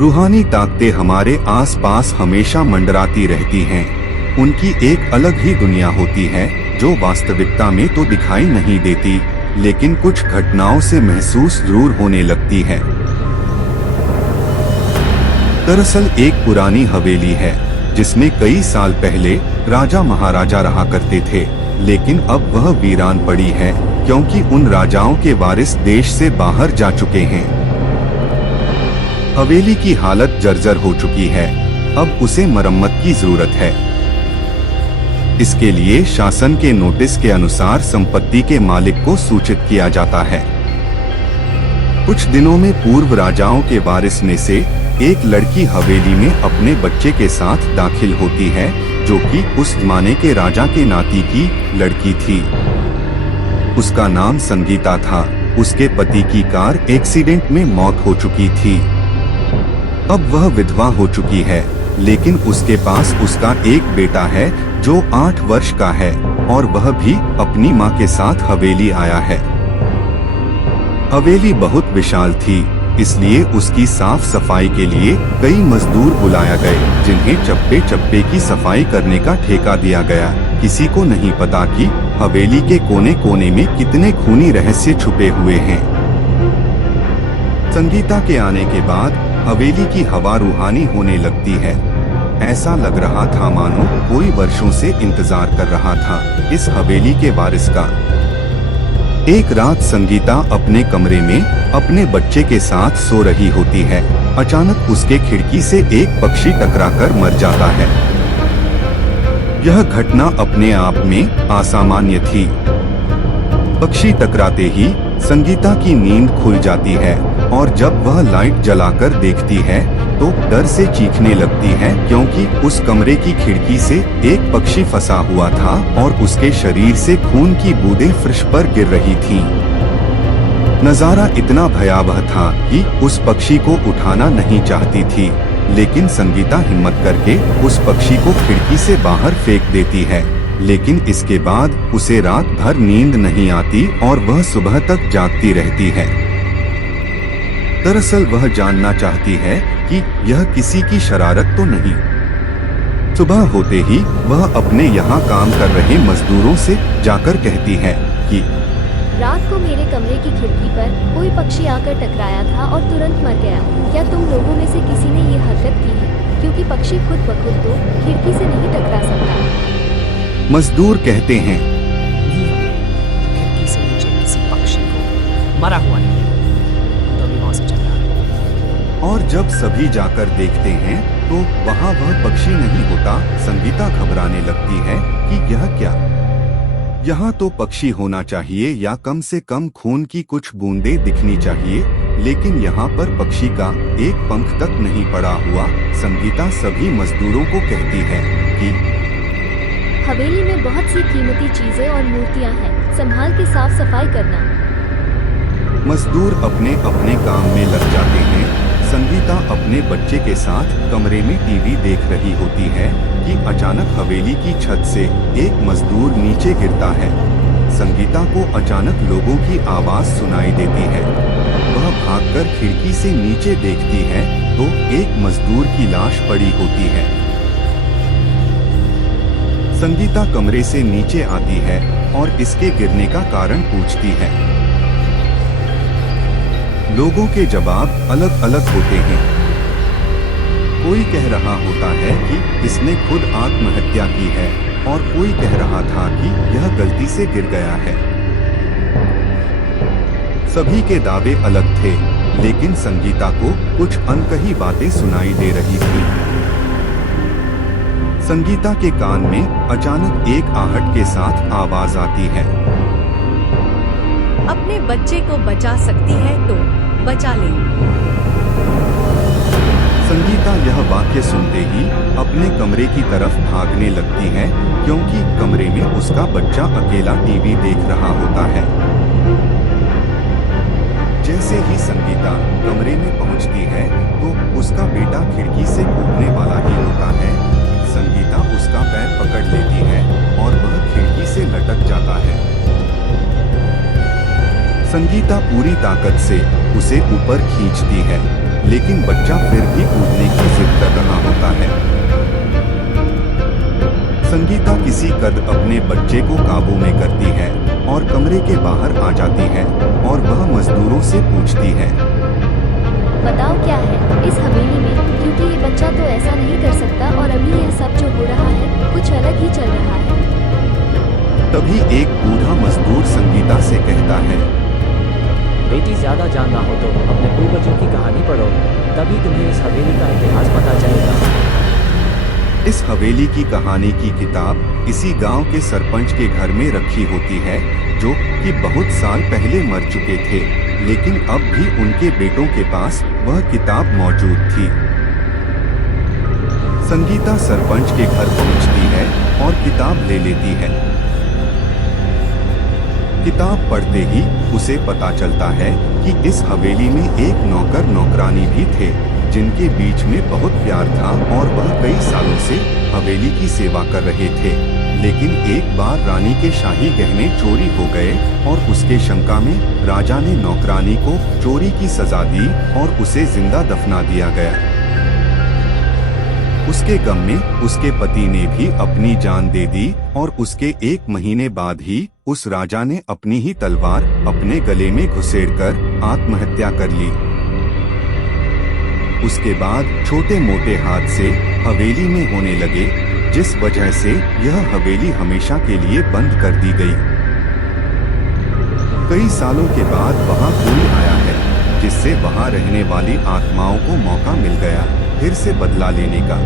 रूहानी ताकतें हमारे आसपास हमेशा मंडराती रहती हैं। उनकी एक अलग ही दुनिया होती है जो वास्तविकता में तो दिखाई नहीं देती, लेकिन कुछ घटनाओं से महसूस जरूर होने लगती है। दरअसल एक पुरानी हवेली है जिसमें कई साल पहले राजा महाराजा रहा करते थे, लेकिन अब वह वीरान पड़ी है क्योंकि उन राजाओं के वारिस देश से बाहर जा चुके हैं। हवेली की हालत जर्जर हो चुकी है, अब उसे मरम्मत की जरूरत है। इसके लिए शासन के नोटिस के अनुसार संपत्ति के मालिक को सूचित किया जाता है। कुछ दिनों में पूर्व राजाओं के वारिस में से एक लड़की हवेली में अपने बच्चे के साथ दाखिल होती है, जो कि उस जमाने के राजा के नाती की लड़की थी। उसका नाम संगीता था। उसके पति की कार एक्सीडेंट में मौत हो चुकी थी। अब वह विधवा हो चुकी है, लेकिन उसके पास उसका एक बेटा है जो 8 वर्ष का है और वह भी अपनी मां के साथ हवेली आया है। हवेली बहुत विशाल थी, इसलिए उसकी साफ सफाई के लिए कई मजदूर बुलाया गए, जिन्हें चप्पे चप्पे की सफाई करने का ठेका दिया गया। किसी को नहीं पता कि हवेली के कोने कोने में कितने खूनी रहस्य छुपे हुए हैं। संगीता के आने के बाद हवेली की हवा रूहानी होने लगती है। ऐसा लग रहा था मानो कोई वर्षों से इंतजार कर रहा था इस हवेली के वारिस का। एक रात संगीता अपने कमरे में अपने बच्चे के साथ सो रही होती है। अचानक उसके खिड़की से एक पक्षी टकराकर मर जाता है। यह घटना अपने आप में असामान्य थी। पक्षी टकराते ही संगीता की नींद खुल जाती है और जब वह लाइट जलाकर देखती है तो डर से चीखने लगती है, क्योंकि उस कमरे की खिड़की से एक पक्षी फंसा हुआ था और उसके शरीर से खून की बूंदें फर्श पर गिर रही थीं। नजारा इतना भयावह था कि उस पक्षी को उठाना नहीं चाहती थी, लेकिन संगीता हिम्मत करके उस पक्षी को खिड़की से बाहर फेंक देती है। लेकिन इसके बाद उसे रात भर नींद नहीं आती और वह सुबह तक जागती रहती है। दरअसल वह जानना चाहती है कि यह किसी की शरारत तो नहीं। सुबह होते ही वह अपने यहाँ काम कर रहे मजदूरों से जाकर कहती है कि रात को मेरे कमरे की खिड़की पर कोई पक्षी आकर टकराया था और तुरंत मर गया। क्या तुम लोगों में से किसी ने ये हरकत की है? क्योंकि पक्षी खुद ब खुद तो खिड़की से नहीं टकरा सकता। मजदूर कहते हैं, खिड़की से नीचे किसी पक्षी को मरा हुआ नहीं है, तो भी वहाँ से चला। और जब सभी जाकर देखते हैं तो वहाँ वह पक्षी नहीं होता। संगीता घबराने लगती है कि यह क्या, यहाँ तो पक्षी होना चाहिए या कम से कम खून की कुछ बूंदें दिखनी चाहिए, लेकिन यहाँ पर पक्षी का एक पंख तक नहीं पड़ा हुआ। संगीता सभी मजदूरों को कहती है कि हवेली में बहुत सी कीमती चीजें और मूर्तियाँ हैं, संभाल के साफ सफाई करना। मजदूर अपने अपने काम में लग जाते हैं। संगीता अपने बच्चे के साथ कमरे में टीवी देख रही होती है कि अचानक हवेली की छत से एक मजदूर नीचे गिरता है। संगीता को अचानक लोगों की आवाज सुनाई देती है। वह भागकर खिड़की से नीचे देखती है तो एक मजदूर की लाश पड़ी होती है। संगीता कमरे से नीचे आती है और इसके गिरने का कारण पूछती है। लोगों के जवाब अलग अलग होते हैं। कोई कह रहा होता है कि इसने खुद आत्महत्या की है और कोई कह रहा था कि यह गलती से गिर गया है। सभी के दावे अलग थे, लेकिन संगीता को कुछ अनकही बातें सुनाई दे रही थी। संगीता के कान में अचानक एक आहट के साथ आवाज आती है, अपने बच्चे को बचा सकती है तो बचा ले। संगीता यह वाक्य सुनते ही अपने कमरे की तरफ भागने लगती है, क्योंकि कमरे में उसका बच्चा अकेला टीवी देख रहा होता है। जैसे ही संगीता कमरे में पहुंचती है तो उसका बेटा खिड़की से कूदने वाला ही होता है। संगीता उसका पैर पकड़ लेती है और वह खिड़की से लटक जाता है। संगीता पूरी ताकत से उसे ऊपर खींचती है, लेकिन बच्चा फिर भी कूदने की जिद कर रहा होता है। संगीता किसी कद अपने बच्चे को काबू में करती है और कमरे के बाहर आ जाती है और वह मजदूरों से पूछती है, बताओ क्या है इस हवेली में, क्योंकि ये बच्चा तो ऐसा नहीं कर सकता और अभी यह सब जो हो रहा है कुछ अलग ही चल रहा है। तभी एक बूढ़ा मजदूर संगीता से कहता है, बेटी, ज्यादा जानना हो तो अपने पूर्वजों की कहानी पढ़ो, तभी तुम्हें इस हवेली का इतिहास पता चलेगा। इस हवेली की कहानी की किताब इसी गांव के सरपंच के घर में रखी होती है, जो कि बहुत साल पहले मर चुके थे, लेकिन अब भी उनके बेटों के पास वह किताब मौजूद थी। संगीता सरपंच के घर पहुंचती है और किताब ले लेती है। किताब पढ़ते ही उसे पता चलता है कि इस हवेली में एक नौकर नौकरानी भी थे, जिनके बीच में बहुत प्यार था और वह कई सालों से हवेली की सेवा कर रहे थे। लेकिन एक बार रानी के शाही गहने चोरी हो गए और उसके शंका में राजा ने नौकरानी को चोरी की सजा दी और उसे जिंदा दफना दिया गया। उसके गम में उसके पति ने भी अपनी जान दे दी और उसके 1 महीने बाद ही उस राजा ने अपनी ही तलवार अपने गले में घुसेड़कर आत्महत्या कर ली। उसके बाद छोटे मोटे हादसे हवेली में होने लगे, जिस वजह से यह हवेली हमेशा के लिए बंद कर दी गई। कई सालों के बाद वहां कोई आया है, जिससे वहां रहने वाली आत्माओं को मौका मिल गया फिर से बदला लेने का।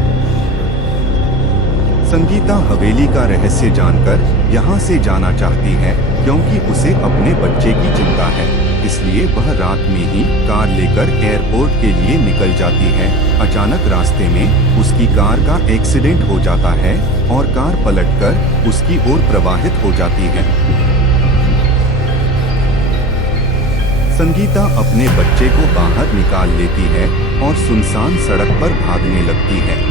संगीता हवेली का रहस्य जानकर यहाँ से जाना चाहती है, क्योंकि उसे अपने बच्चे की चिंता है। इसलिए वह रात में ही कार लेकर एयरपोर्ट के लिए निकल जाती है। अचानक रास्ते में उसकी कार का एक्सीडेंट हो जाता है और कार पलटकर उसकी ओर प्रवाहित हो जाती है। संगीता अपने बच्चे को बाहर निकाल लेती है और सुनसान सड़क पर भागने लगती है।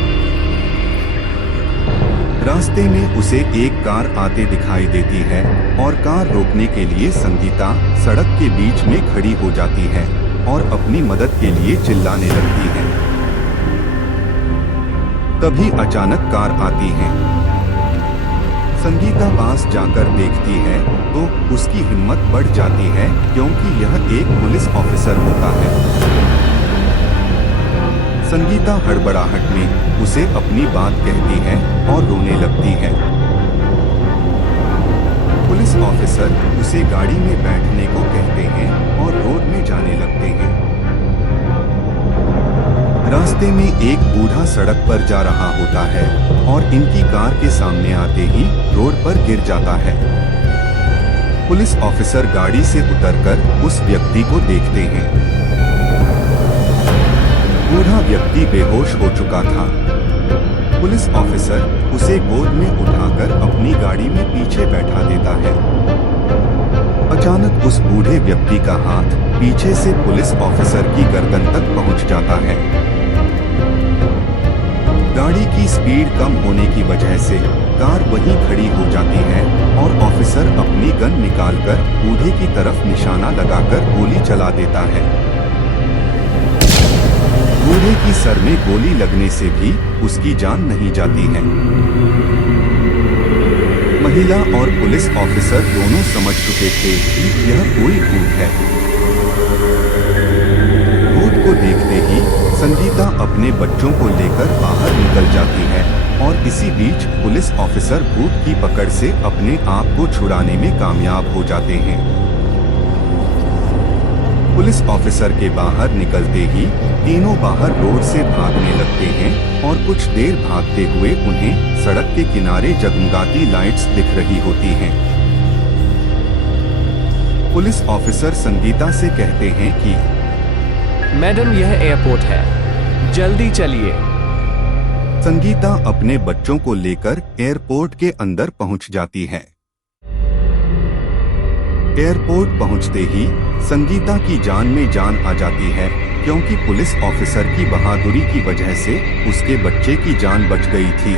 रास्ते में उसे एक कार आते दिखाई देती है और कार रोकने के लिए संगीता सड़क के बीच में खड़ी हो जाती है और अपनी मदद के लिए चिल्लाने लगती है। तभी अचानक कार आती है। संगीता पास जाकर देखती है तो उसकी हिम्मत बढ़ जाती है, क्योंकि यह एक पुलिस ऑफिसर होता है। संगीता हड़बड़ाहट में उसे अपनी बात कहती है और रोने लगती है। पुलिस ऑफिसर उसे गाड़ी में बैठने को कहते हैं और रोड में जाने लगते हैं। रास्ते में एक बूढ़ा सड़क पर जा रहा होता है और इनकी कार के सामने आते ही रोड पर गिर जाता है। पुलिस ऑफिसर गाड़ी से उतरकर उस व्यक्ति को देखते हैं। बूढ़ा व्यक्ति बेहोश हो चुका था। पुलिस ऑफिसर उसे गोद में उठाकर अपनी गाड़ी में पीछे बैठा देता है। अचानक उस बूढ़े व्यक्ति का हाथ पीछे से पुलिस ऑफिसर की गर्दन तक पहुंच जाता है। गाड़ी की स्पीड कम होने की वजह से कार वहीं खड़ी हो जाती है और ऑफिसर अपनी गन निकालकर बूढ़े की तरफ निशाना लगाकर गोली चला देता है। बूढ़े की सर में गोली लगने से भी उसकी जान नहीं जाती है। महिला और पुलिस ऑफिसर दोनों समझ चुके थे कि यह कोई भूत है। भूत को देखते ही संगीता अपने बच्चों को लेकर बाहर निकल जाती है और इसी बीच पुलिस ऑफिसर भूत की पकड़ से अपने आप को छुड़ाने में कामयाब हो जाते हैं। पुलिस ऑफिसर के बाहर निकलते ही तीनों बाहर रोड से भागने लगते हैं और कुछ देर भागते हुए उन्हें सड़क के किनारे जगमगाती लाइट्स दिख रही होती हैं। पुलिस ऑफिसर संगीता से कहते हैं कि मैडम, यह एयरपोर्ट है, जल्दी चलिए। संगीता अपने बच्चों को लेकर एयरपोर्ट के अंदर पहुंच जाती है। एयरपोर्ट पहुंचते ही संगीता की जान में जान आ जाती है, क्योंकि पुलिस ऑफिसर की बहादुरी की वजह से उसके बच्चे की जान बच गई थी।